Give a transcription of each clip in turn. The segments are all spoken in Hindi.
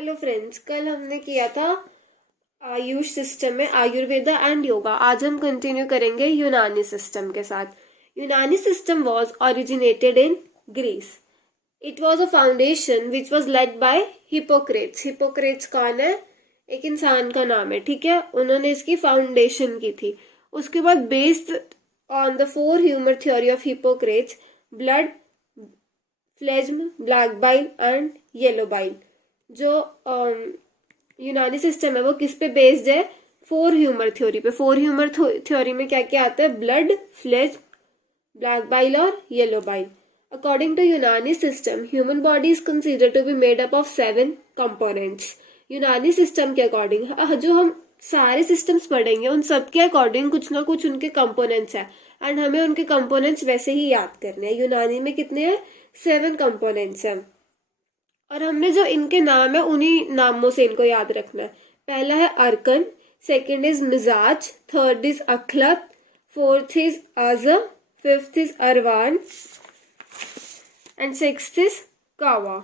हेलो फ्रेंड्स, कल हमने किया था आयुष सिस्टम में आयुर्वेदा एंड योगा। आज हम कंटिन्यू करेंगे यूनानी सिस्टम के साथ। Unani system was originated in Greece. It was a foundation which was led by Hippocrates. Hippocrates कौन है? एक इंसान का नाम है, ठीक है। उन्होंने इसकी फाउंडेशन की थी। उसके बाद based on the 4 humour theory of Hippocrates, blood, phlegm, black bile and yellow bile. जो यूनानी सिस्टम है वो किस पे बेस्ड है? 4 ह्यूमर थ्योरी पे। 4 ह्यूमर थ्योरी में क्या क्या आता है? ब्लड, फ्लेज, ब्लैक बाइल और yellow bile. According to Unani system, human body is consider to be made up of 7 components. Unani system के अकॉर्डिंग जो हम सारे सिस्टम्स पढ़ेंगे उन सब के अकॉर्डिंग कुछ ना कुछ उनके कंपोनेंट्स है, एंड हमें उनके कंपोनेंट्स वैसे ही याद करने हैं। यूनानी में कितने हैं? 7 कंपोनेंट्स हैं, और हमने जो इनके नाम है उन्हीं नामों से इनको याद रखना है। पहला है अर्कन, सेकंड इज मिजाज, थर्ड इज अखलत, फोर्थ इज आज़म, फिफ्थ इज अरवान एंड सिक्स्थ इज कावा।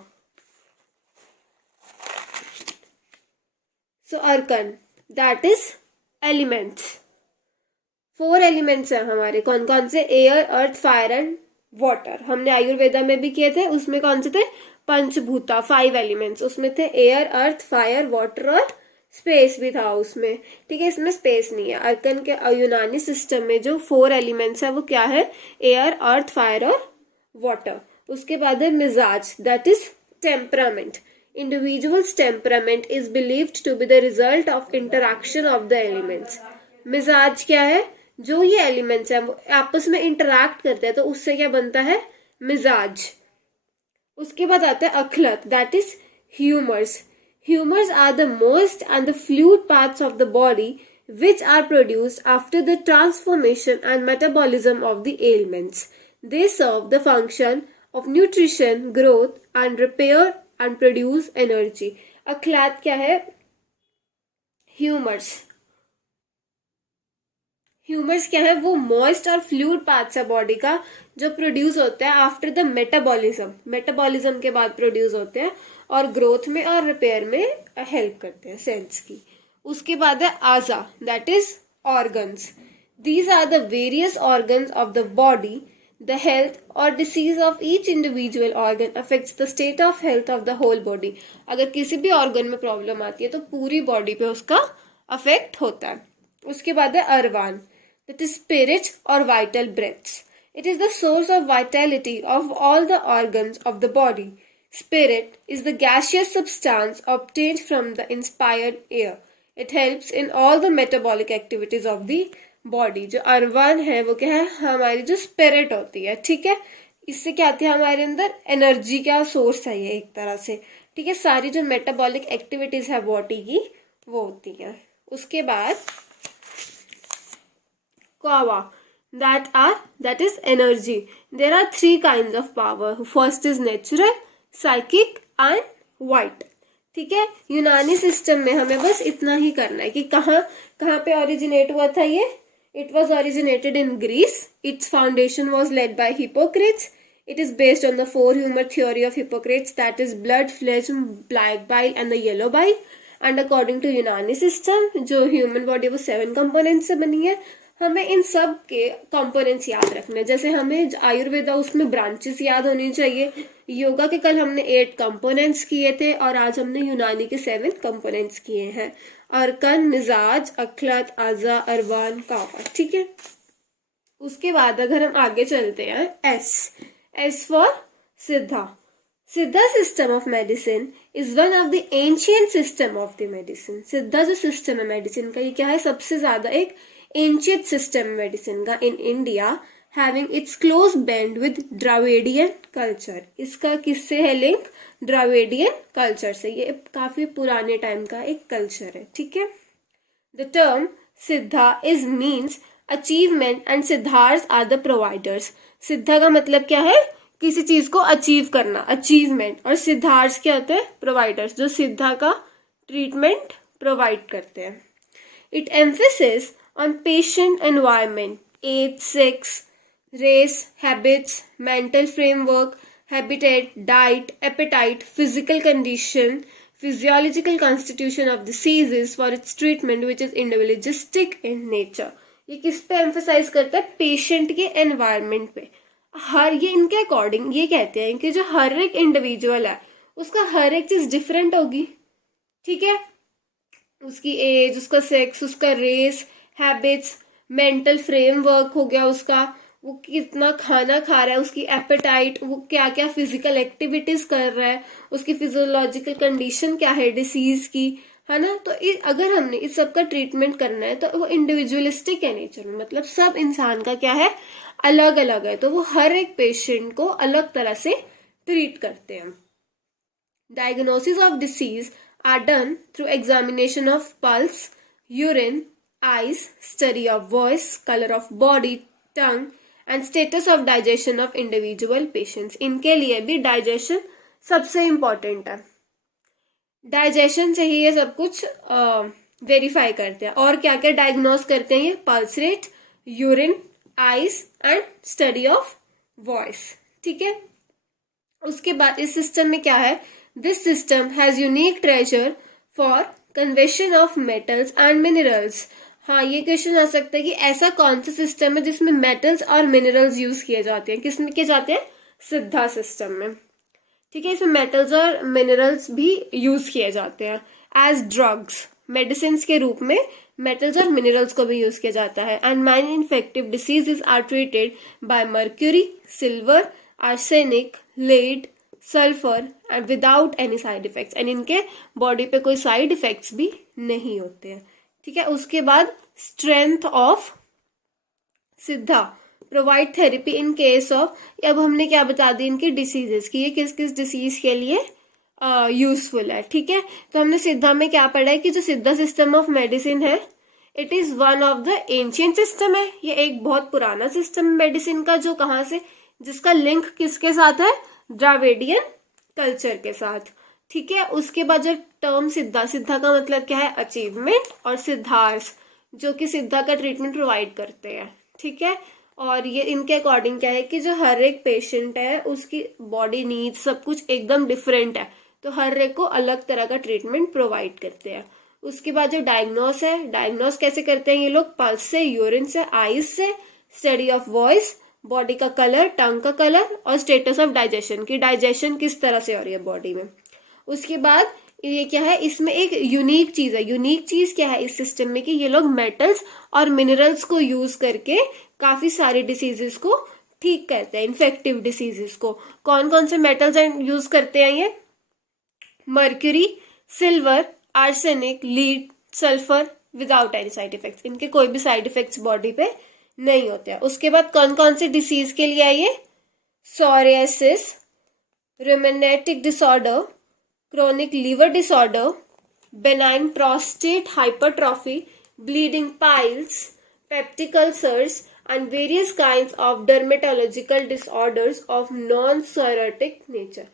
सो अर्कन दैट इज एलिमेंट्स। 4 एलिमेंट्स हैं हमारे। कौन कौन से? Air, earth, fire and water. हमने आयुर्वेदा में भी किए थे। उसमें कौन से थे? पंचभूता, 5 एलिमेंट्स। उसमें थे एयर, अर्थ, फायर, वाटर और स्पेस भी था उसमें, ठीक है। इसमें स्पेस नहीं है। अर्कन के यूनानी सिस्टम में जो 4 एलिमेंट्स है वो क्या है? एयर, अर्थ, फायर और वाटर। उसके बाद है मिजाज, that is temperament. Individual's temperament is believed to be the result of interaction of the elements. मिजाज क्या है? जो ये एलिमेंट्स हैं वो आपस में इंटरैक्ट करते हैं तो उससे क्या बनता है? मिजाज। उसके बाद आता है अखलत, that is humours. Humors are the moist and the fluid parts of the body which are produced after the transformation and metabolism of the ailments. They serve the function of nutrition, growth and repair and produce energy. अखलात क्या है? ह्यूमर्स। ह्यूमर्स क्या है? वो मॉइस्ट और फ्लूइड पार्ट्स है बॉडी का जो प्रोड्यूस होते हैं आफ्टर द मेटाबॉलिज्म। मेटाबॉलिज्म के बाद प्रोड्यूस होते हैं और ग्रोथ में और रिपेयर में हेल्प करते हैं सेल्स की। उसके बाद है आजा, that is organs. These are the various organs of the body. The health or disease of each individual organ affects the state of health of the whole body. अगर किसी भी ऑर्गन में प्रॉब्लम आती है तो पूरी बॉडी पे उसका अफेक्ट होता है। उसके बाद है अरवान, that is spirit or vital breaths. It is the source of vitality of all the organs of the body. Spirit is the gaseous substance obtained from the inspired air. It helps in all the metabolic activities of the body. जो अरवान है वो क्या है? हमारी जो स्पिरिट होती है, ठीक है। इससे क्या आती है हमारे अंदर? एनर्जी का सोर्स है ये एक तरह से, ठीक है। सारी जो मेटाबॉलिक एक्टिविटीज है बॉडी की वो होती है। उसके बाद कावा, that is energy. There are 3 kinds of power. First is natural, psychic and white, ठीक है। यूनानी सिस्टम में हमें बस इतना ही करना है कि कहाँ पे ओरिजिनेट हुआ था ये। It was originated in Greece. Its foundation was led by Hippocrates. It is based on the 4 humor theory of Hippocrates, that is blood, phlegm, black bile and the yellow bile. And according to Unani system, जो human body वो 7 components से बनी है। हमें इन सब के कंपोनेंट्स याद रखने, जैसे हमें आयुर्वेदा उसमें ब्रांचेस याद होनी चाहिए। योगा के कल हमने 8 कंपोनेंट्स किए थे और आज हमने यूनानी के 7 कंपोनेंट्स किए हैं। अर्कन, मिजाज, अखलत, आजा, अरवान, कावा, ठीक है। उसके बाद अगर हम आगे चलते हैं, एस फॉर सिद्धा। सिद्धा system of medicine is one of the ancient system of the medicine. सिद्धा जो सिस्टम है मेडिसिन का, ये क्या है? सबसे ज्यादा एक एंशियंट सिस्टम मेडिसिन का in India, having its close band with Dravidian culture. इसका किससे है लिंक? द्राविडियन कल्चर से। ये काफी पुराने टाइम का एक कल्चर है, ठीक है। The term siddha is means achievement and Siddharth are the providers. Siddha का मतलब क्या है? किसी चीज को अचीव करना, अचीवमेंट। और सिद्धार्थ क्या होते हैं? प्रोवाइडर्स, जो सिद्धा का ट्रीटमेंट प्रोवाइड करते हैं। It emphasis on patient environment, age, sex, race, habits, mental framework, habitat, diet, appetite, physical condition, physiological constitution of diseases for its treatment which is individualistic in nature. ये किस पे एम्फोसाइज करता है? पेशेंट के एनवायरमेंट पे. हर ये इनके अकॉर्डिंग ये कहते हैं कि जो हर एक इंडिविजुअल है उसका हर एक चीज डिफरेंट होगी. ठीक है, उसकी एज, उसका सेक्स, उसका रेस, हैबिट्स, मेंटल फ्रेमवर्क हो गया उसका, वो कितना खाना खा रहा है, उसकी एपेटाइट, वो क्या क्या फिजिकल एक्टिविटीज कर रहा है, उसकी फिजियोलॉजिकल कंडीशन क्या है डिसीज की, है ना. तो अगर हमने इस सब का ट्रीटमेंट करना है तो वो इंडिविजुअलिस्टिक है नेचर में, मतलब सब इंसान का क्या है, अलग अलग है. तो वो हर एक पेशेंट को अलग तरह से ट्रीट करते हैं. Diagnosis of disease are done through examination of pulse, urine, eyes, study of voice, color of body, tongue and status of digestion of individual patients. इनके लिए भी डाइजेशन सबसे इम्पोर्टेंट है. डाइजेशन से ही ये सब कुछ वेरीफाई करते हैं. और क्या क्या डायग्नोस करते हैं ये? Pulse rate, urine, eyes and study of voice. ठीक है, उसके बाद इस सिस्टम में क्या है, This system has unique treasure for conversion of metals and minerals. हाँ, ये क्वेश्चन आ सकता है कि ऐसा कौन सा सिस्टम है जिसमें मेटल्स और मिनरल्स यूज किए जाते हैं. किसमें किए जाते हैं? सिद्धा सिस्टम में. ठीक है, इसमें मेटल्स और मिनरल्स भी यूज किए जाते हैं एज ड्रग्स, मेडिसिन के रूप में मेटल्स और मिनरल्स को भी यूज किया जाता है. And many infective diseases are treated by mercury, silver, arsenic, lead, sulphur and without any side effects. And इनके बॉडी पे कोई साइड इफेक्ट्स भी नहीं होते हैं. ठीक है, उसके बाद स्ट्रेंथ ऑफ सिद्धा provide therapy in case of. अब हमने क्या बता दी इनकी डिसीजेस की, ये किस किस डिसीज के लिए यूजफुल है. ठीक है, तो हमने सिद्धा में क्या पढ़ा है कि जो सिद्धा सिस्टम ऑफ मेडिसिन है, it is one of the ancient system है. ये एक बहुत पुराना सिस्टम मेडिसिन का, जो कहाँ से, जिसका लिंक किसके साथ है? द्राविडियन कल्चर के साथ. ठीक है, उसके बाद जो टर्म सिद्धा, सिद्धा का मतलब क्या है? अचीवमेंट, और सिद्धार्थ जो कि सिद्धा का ट्रीटमेंट प्रोवाइड करते हैं. ठीक है, और ये इनके अकॉर्डिंग क्या है कि जो हर एक पेशेंट है उसकी बॉडी नीड्स सब कुछ एकदम डिफरेंट है, तो हर एक को अलग तरह का ट्रीटमेंट प्रोवाइड करते हैं. उसके बाद जो डायग्नोस है, डायग्नोस कैसे करते हैं ये लोग? पल्स से, यूरिन से, आइज से, स्टडी ऑफ वॉइस, बॉडी का कलर, टंग का कलर, और स्टेटस ऑफ डाइजेशन की डाइजेशन किस तरह से हो रही है बॉडी में. उसके बाद ये क्या है, इसमें एक यूनिक चीज है. यूनिक चीज क्या है इस सिस्टम में कि ये लोग मेटल्स और मिनरल्स को यूज करके काफी सारी डिसीजेस को ठीक करते हैं, इन्फेक्टिव डिसीजेस को. कौन कौन से मेटल्स यूज करते हैं ये? Mercury, silver, arsenic, lead, sulphur without any side effects. इनके कोई भी साइड इफेक्ट्स बॉडी पे नहीं होते हैं. उसके बाद कौन कौन से डिसीज के लिए है ये? Psoriasis, rheumatic disorder, chronic liver disorder, benign prostate hypertrophy, bleeding piles, peptic ulcers and various kinds of dermatological disorders of non-psoriatic nature.